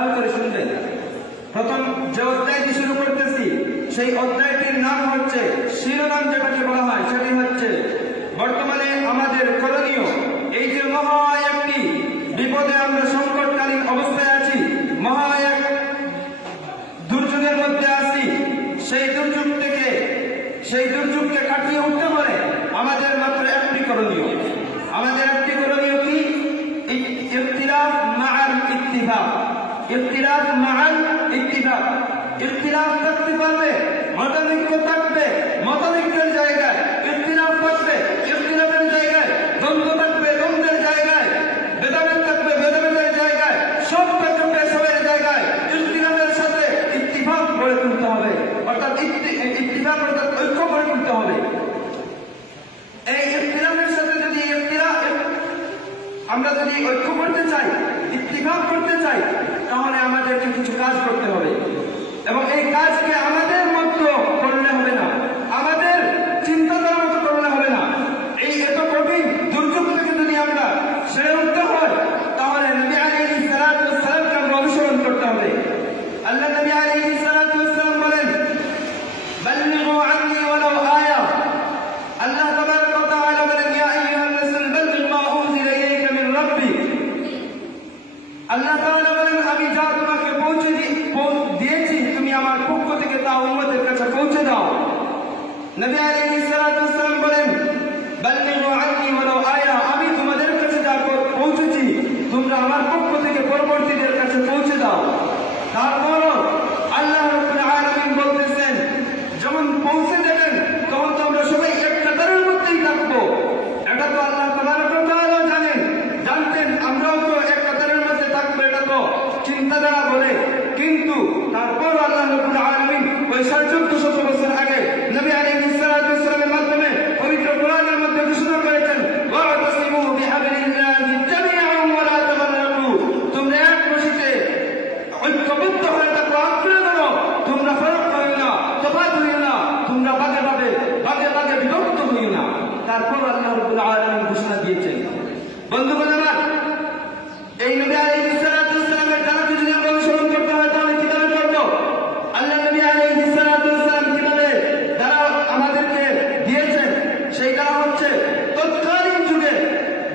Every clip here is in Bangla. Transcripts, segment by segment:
খেয়াল করে শুনবেন। প্রথম যে অধ্যায়টি শুরু করতেছি সেই অধ্যায়টির নাম হচ্ছে, শিরোনাম যেটাকে বলা হয় সেটি হচ্ছে বর্তমানে আমাদের করণীয়। এই যে মহা একটি বিপদে আমরা সংকটকালীন অবস্থায় আছি, মহা এক দুর্যোগের মধ্যে আছি, সেই দুর্যোগকে কাটিয়ে উঠতে পারে আমাদের মাত্র একটি করণীয়। আমাদের একটি করণীয় কি? ইখতিলাফ মাআল ইত্তিফাক। ইখতিলাফ মাআল ইত্তিফাক। ইখতিলাফ থাকতে পারবে, মতানৈক্য থাকবে, মতানৈক্যের জায়গায় ইখতিলাফ থাকবে, ইখতিলাফের জায়গায় দ্বন্দ্ব থাকবে, দ্বন্দ্বের জায়গায় ভেদাভেদ থাকবে, ভেদাভেদের জায়গায় সব থাকবে, সবের জায়গায় ইখতিলাফের সাথে ইত্তিফাক গড়ে তুলতে হবে, অর্থাৎ ইত্তিফাক অর্থাৎ ঐক্য গড়ে তুলতে হবে। এই ইখতিলাফের সাথে যদি আমরা যদি ঐক্য করতে চাই, ইত্তিফাক করতে চাই, তাহলে আমাদেরকে কিছু কাজ করতে হবে এবং এই কাজকে আমাদের মতো করলে হবে না, আমাদের চিন্তাধারার মতো করলে হবে না। এই এত কঠিন দুর্যোগ থেকে যদি আমরা সেরে উঠতে হয়, তাহলে নবী আলাইহিস সালাতু ওয়াস সালামকে আমরা অনুসরণ করতে হবে। আল্লাহ নবী আলাইহিস সালাতু ওয়াস সালাম বলেন, বাল্লিগু আন্নী ওয়ালাউ আয়া। আল্লাহ তাবারাক ওয়া তাআলা বলেন, ইয়া আইয়ুহান রাসূল বাল্লিগ মা উনজিলা ইলাইকা মিন রাব্বিক। আল্লাহ তাআলা বলেন, আমি যা তোমাকে দিয়েছি তুমি আমার পক্ষ থেকে তা উম্মতের কাছে পৌঁছে দাও। নবী আলাইহিস সালাতু ওয়াস সালাম বলেন, বাল্লিগু আন্নী ওয়ালাউ আয়া, আমি তোমাদের কাছে যা পৌঁছেছি তোমরা আমার পক্ষ থেকে পরবর্তীদের কাছে পৌঁছে দাও। তারপরও আল্লাহ রাব্বুল আলামিন বলতেছেন, যখন পৌঁছে দেবেন তখন তো আমরা সবাই এক কাতারের মধ্যেই থাকবো। এটা তো আল্লাহ তাবারাক ওয়া তাআলা জানতেন, আমরাও তো এক কাতারের মধ্যে থাকবো, এটা তো চিন্তাধারা বলে। কিন্তু তারপর আল্লাহ রাব্বুল আলামিন ওই 1400 বছর আগে নবী আলাইহিস সালাতু ওয়াস সালামের মাধ্যমে পবিত্র কোরআনের মধ্যে ঘোষণা করেছেন, ওয়াতাসিমু বিহাবলিল্লাহি জামিআন ওয়া লা তাফাররাকু। তোমরা এক রশিতে ঐক্যবদ্ধ হয়ে থাকো, আঁকড়ে ধরো, তোমরা ফারাক হইও না, তফাত হইও না, তোমরা ভাগে ভাগে বিভক্ত হইও না। তারপর আল্লাহ রাব্বুল আলামিন ঘোষণা দিয়েছেন। বন্ধুগণ আমার, এই নবী আলাইহিস সালাতু ওয়াস সালামের দ্বারা যদি আমরা অনুসরণ করতে হয় তাহলে কিভাবে করব? আল্লাহ নবী আলাইহিস সালাতু ওয়াস সালাম কিভাবে দ্বারা আমাদেরকে দিয়েছেন সেইটা হচ্ছে, তৎকালীন যুগে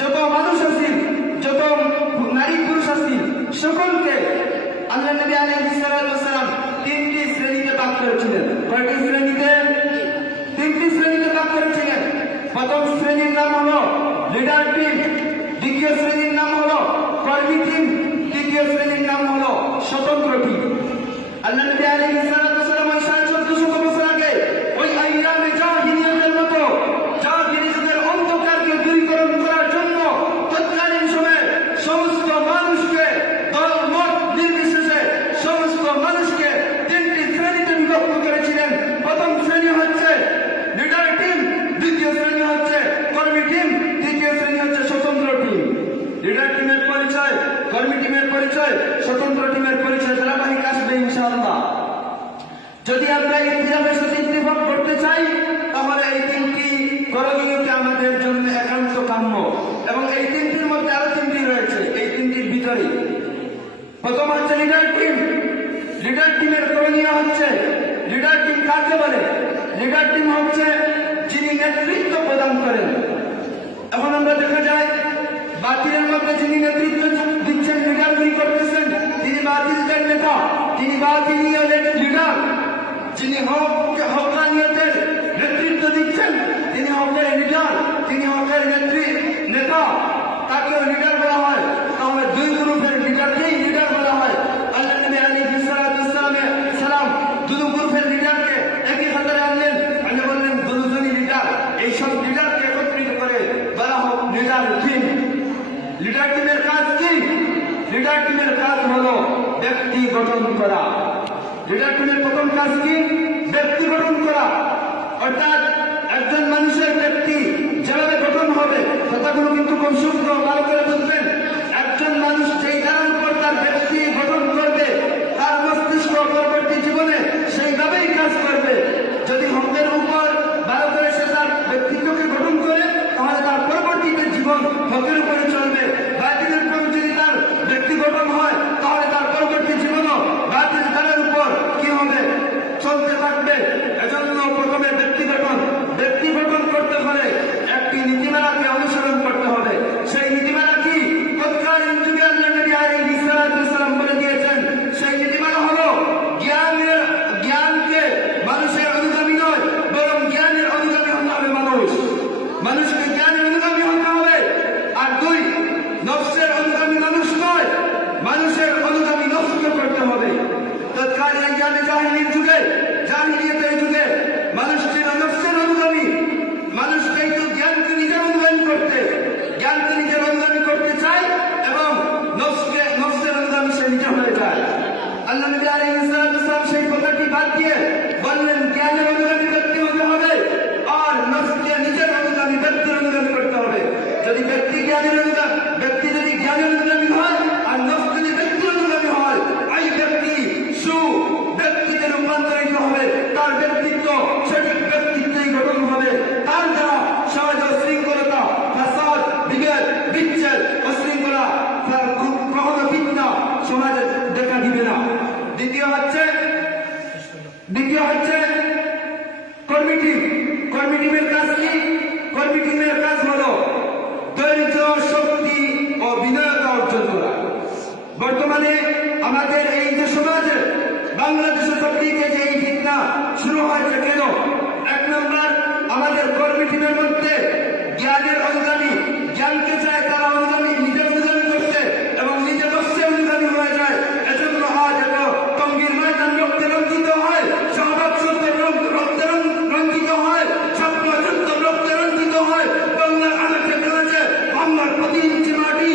যত মানুষ আছেন, যত নারী পুরুষ আছেন, সকলকে আল্লাহ নবী আলাইহিস সালাতু ওয়াস সালাম তিনটি শ্রেণীতে ভাগ করেছিলেন। কয়টি শ্রেণীতে? তিনটি শ্রেণীতে ভাগ করেছিলেন। প্রথম শ্রেণীর নাম হলো লিডার টিম, দ্বিতীয় শ্রেণীর নাম হলো কর্মী টিম, তৃতীয় শ্রেণীর নাম হলো স্বতন্ত্র টিম। আল্লাহ নবী আলাইহিস সালাতু ওয়াস সালাম ওই 1400 বছর আগে ওই আইয়ামে জাহিলিয়াতের মতো জাহিলি যুগের অন্ধকারকে দূরীকরণ করার জন্য তৎকালীন সময়ে সমস্ত মানুষকে দল মত নির্বিশেষে সমস্ত মানুষকে তিনটি শ্রেণীতে বিভক্ত করেছিলেন। প্রথম শ্রেণী হচ্ছে লিডার টিম, দ্বিতীয় শ্রেণী হচ্ছে কর্মী টিম, তৃতীয় শ্রেণী হচ্ছে স্বতন্ত্র টিম। লিডার টিমের পরিচয়, কর্মী টিমের পরিচয়, স্বতন্ত্র টিমের পরিচয় ধারাবাহিক আসবে ইনশাআল্লাহ। যদি আমরা ইতিহাসের সাথে ইত্তেফাক করতে চাই তাহলে এই তিনটি করণীয়কে আমাদের জন্য একান্ত কাম্য এবং এই তিনটির মধ্যে আরো তিনটি রয়েছে। এই তিনটির ভিতরে প্রথম হচ্ছে লিডার টিম। লিডার টিমের করণীয় হচ্ছে, লিডার টিম কাকে বলে? লিডার টিম হচ্ছে যিনি নেতৃত্ব প্রদান করেন। এখন আমরা দেখা যায় বাতিলের মধ্যে যিনি নেতৃত্ব দিচ্ছেন, লিডারগিরি করতেছেন, তিনি বাতিলদের নেতা, তিনি বাতিলীয় লিডার। যিনি হকানিয়তের নেতৃত্ব দিচ্ছেন তিনি হকের লিডার, তিনি হকের নেতা, তাকেও লিডার বলা হয়। তাহলে দুই গ্রুপের লিডারকেই লিডার বলা হয়। আল্লাহ নবী আলাইহিস সালাতু ওয়াস সালাম দুই গ্রুপের লিডারকে একই খাতারে আনলেন, আল্লাহ বললেন দুজনই লিডার। এইসব লিডারকে একত্রিত করে বলা হোক লিডার টিম। লিডার টিমের কাজ কি? লিডার টিমের কাজ হলো ব্যক্তি গঠন করা। লিডার টিমের প্রথম কাজ কি? ব্যক্তি গঠন করা। অর্থাৎ একজন মানুষের ব্যক্তি যেভাবে গঠন হবে কথাগুলো কিন্তু খুব সূক্ষ্ম ভালো করে বুঝবেন। একজন মানুষ যেই ধারণ উপর তার ব্যক্তি গঠন করবে, তার মস্তিষ্ক পরবর্তী জীবনে সেইভাবেই কাজ করবে। যদি হকের উপর ভালো করে সে তার ব্যক্তিত্বকে গঠন করে তাহলে তার পরবর্তীতে জীবন হকের উপরে চলবে। বাতিলের উপর যদি তার ব্যক্তি গঠন হয় তাহলে তার পরবর্তী হয়ে যায়। আল্লাহ নবী আলাইহিস সালাম সেই কথাটি বাদ দিয়ে বললেন জ্ঞানের অনুগামী ব্যক্তি হতে হবে আর নফসকে নিজের অনুগামী ব্যক্তির অনুগামী করতে হবে। যদি ব্যক্তি যদি জ্ঞানের অনুগামী হয় আর নফস যদি ব্যক্তির অনুগামী হয়, এই ব্যক্তি ব্যক্তিতে রূপান্তরিত হবে, তার ব্যক্তিত্ব সঠিক ব্যক্তিত্বেই গঠন হবে, তার দ্বারা সমাজ শৃঙ্খলতা, ফাসাদ, বিভেদ, বিচ্ছেদ, অশৃঙ্খলা, কখনো ফিতনা সমাজে দেখা দিবে না। দ্বিতীয় হচ্ছে কর্মী টিমের কাজ কি? কর্মী টিমের কাজ হলো ধৈর্য, শক্তি ও বিনয়তা অর্জন করা। বর্তমানে আমাদের এই যে সমাজে বাংলাদেশের তবলিগে যে এই ফিতনা শুরু হয়েছে কেন? এক নম্বর, আমাদের কর্মী টিমের মধ্যে জ্ঞানের অনুগামী, জ্ঞানকে চায় তারা অনুগামী, নিজের অনুগামী করতে এবং নিজে দর্শে অনুগামী হয়ে যায়। এজন্য আজ এত টঙ্গীর ময়দান রক্তে রঞ্জিত হয়, শাহবাগ চত্বর রক্তে রঞ্জিত হয়, ছাত্র চত্বর রক্তে রঞ্জিত হয়, বাংলার আনাচে কানাচে বাংলার প্রতি ইঞ্চি মাটি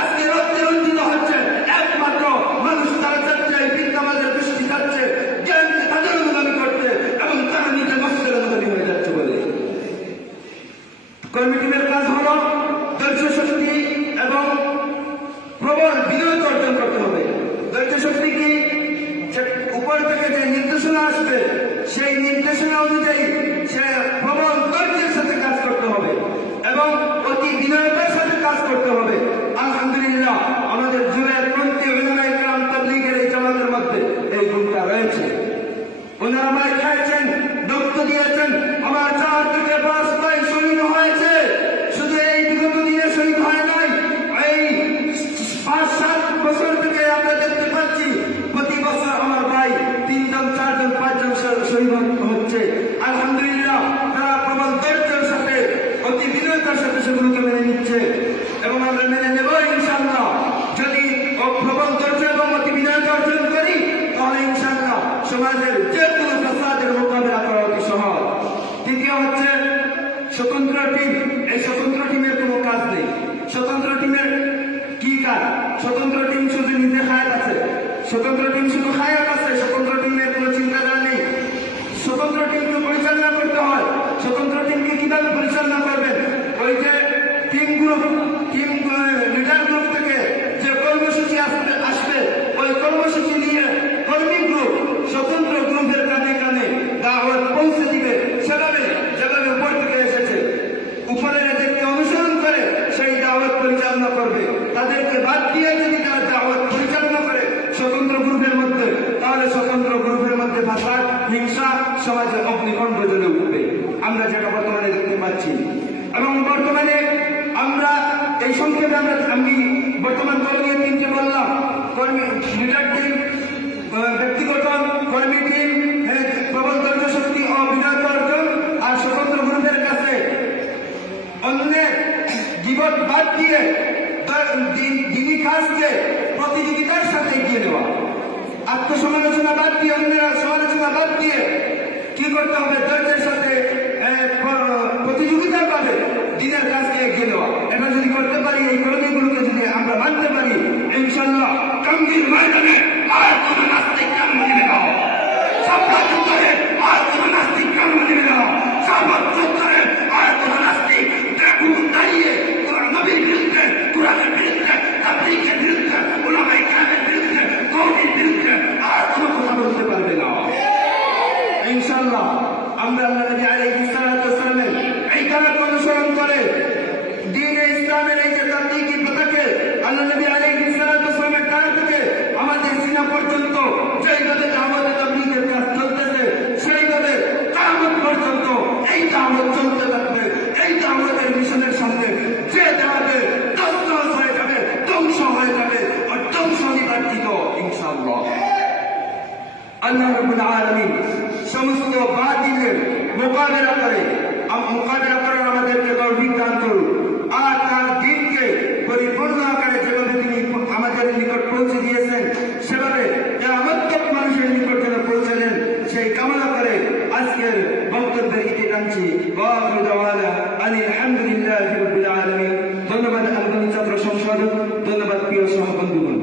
আজকে রক্তে রঞ্জিত হচ্ছে। একমাত্র মানুষ তারা চাচ্ছে এই বিদ্যামাদের দৃষ্টি যাচ্ছে জ্ঞানকে তাদের অনুগামী করতে এবং তারা নিজে দর্শের অনুগামী হয়ে যাচ্ছে বলে। কর্মী টিমের কাজ হল ধৈর্য শক্তি এবং প্রবল বিনয় অর্জন করতে হবে। ধৈর্য শক্তি কি? উপর থেকে যে নির্দেশনা আসবে সেই নির্দেশনা অনুযায়ী সে প্রবল ধৈর্যের সাথে কাজ করতে হবে এবং অতি বিনয়তার সাথে কাজ করতে হবে। আলহামদুলিল্লাহ, আমাদের যুগের মন্ত্রী উলামায়ে কেরাম তাবলীগের এই জামাতের মধ্যে এই গুণটা রয়েছে। ওনারা মার খাইছেন, রক্ত দিয়েছেন, আমার 4 থেকে 5 ভাই শহীদ হয়েছে। শুধু এই বিগত দিনে শহীদ হয় নাই, এই 5-7 বছর থেকে আমরা দেখতে পাচ্ছি প্রতি বছর আমার ভাই 3 জন 4 জন 5 জন শহীদ হচ্ছে। আলহামদুলিল্লাহ, তারা প্রবল ধৈর্যের সাথে অতি বিনয়তার সাথে সেগুলোকে মেনে নিচ্ছে এবং আমরা মেনে নেব ইনশাআল্লাহ। যদি প্রবল ধৈর্য এবং অতি বিনয়তা অর্জন করি তাহলে ইনশাআল্লাহ সমাজের যে কোনো ফাসাদের মোকাবিলা করা অতি সহজ। তৃতীয় হচ্ছে স্বতন্ত্র টিম। এই স্বতন্ত্র টিমের কোনো কাজ নেই। স্বতন্ত্র টিমের কি কাজ? স্বতন্ত্র টিম শুধু নিজে খায়াত আছে, স্বতন্ত্র টিম শুধু খায়াত আছে, স্বতন্ত্র টিমের কোনো চিন্তাধারা নেই। স্বতন্ত্র টিমকে পরিচালনা করতে হয়। স্বতন্ত্র টিমকে কিভাবে পরিচালনা করবেন? ওই যে টিম লিডার গ্রুপ থেকে যে কর্মসূচি আসবে ওই কর্মসূচি নিয়ে কর্মী গ্রুপ স্বতন্ত্র গ্রুপের কানে কানে দাওয়াত পৌঁছে দিবে। যেভাবে উপর থেকে এসেছে উপরের দিককে অনুসরণ করে সেই দাওয়াত পরিচালনা করবে। তাদেরকে বাদ দিয়ে যদি তারা দাওয়াত পরিচালনা করে স্বতন্ত্র গ্রুপের মধ্যে, তাহলে স্বতন্ত্র গ্রুপের মধ্যে ফাসাদ, হিংসা সমাজে অগ্নিকণ্ঠ জ্বলে উঠবে। আমরা যেটা বর্তমানে দেখতে পাচ্ছি। এবং বর্তমানে আমরা এই সংক্ষেপে আমি বর্তমান দলীয় টিমকে বললাম, কর্মী লিডার টিম, ব্যক্তিগত কর্মী টিম, প্রবল ধৈর্য শক্তি ও বিনয়তা অর্জন আর স্বতন্ত্র গ্রুপের কাছে অন্যের গীবত বাদ দিয়ে দিনী কাজকে প্রতিযোগিতার সাথে এগিয়ে নেওয়া, আত্মসমালোচনা বাদ দিয়ে, অন্যের সমালোচনা বাদ দিয়ে কি করতে হবে? ধৈর্যের সাথে প্রতিযোগিতার ভাবে দিনের কাজকে এগিয়ে নেওয়া। এটা যদি করতে পারি, এই কর্মীগুলোকে যদি আমরা মানতে পারি, ইনশাআল্লাহ টঙ্গীর ময়দানে আর কোন নাস্তিক জন্ম নেবে না, শাপলা চত্বরে আর কোন নাস্তিক জন্ম নেবে না, শাহবাগ চত্বরে আর কোন নাস্তিক দাঁড়িয়ে নবীর বিরুদ্ধে, কুরআনের বিরুদ্ধে, তাবলীগের বিরুদ্ধে, উলামায়ে কেরামের বিরুদ্ধে, কওমের বিরুদ্ধে আর কোন কথা বলতে পারবে না। ইনশাআল্লাহ আমরা আল্লাহ নবী আলাইহিস সালাতু ওয়াস সালামের এই কালামকে অনুসরণ করে দ্বীন ইসলামের এই যে তাবলীগী পতাকে আল্লাহ নবী আলাইহিস সালাতু ওয়াস সালামের দ্বারা থেকে আমাদের সিনা পর্যন্ত যেইভাবে দাওয়াত তাবলীগের কাজ চলতেছে, সেইভাবে কিয়ামত পর্যন্ত এই দাওয়াত চলতে থাকবে। এই দাওয়াতের মিশনের সামনে যে দাওয়াতে ধ্বংস হয়ে যাবে, আর ধ্বংস নিবার্তিত ইনশাআল্লাহ। আল্লাহ রাব্বুল আলামিন সমস্ত বাতিলের মোকাবেলা করার আমাদেরকে তৌফিক দান করুন আর তার দ্বীনকে পরিপূর্ণ আকারে যেভাবে তিনি আমাদের নিকট পৌঁছে দিয়েছেন সেভাবে কিয়ামত তক মানুষের নিকট যেন পৌঁছালেন সেই কামনা করে আজকের বক্তব্যের ইতি টানছি। ওয়া আখিরু দাওয়ানা আলহামদুলিল্লাহি রাব্বিল আলামিন। ধন্যবাদ আলবনী ছাত্র সংসদ, ধন্যবাদ প্রিয় সহবন্ধুগণ।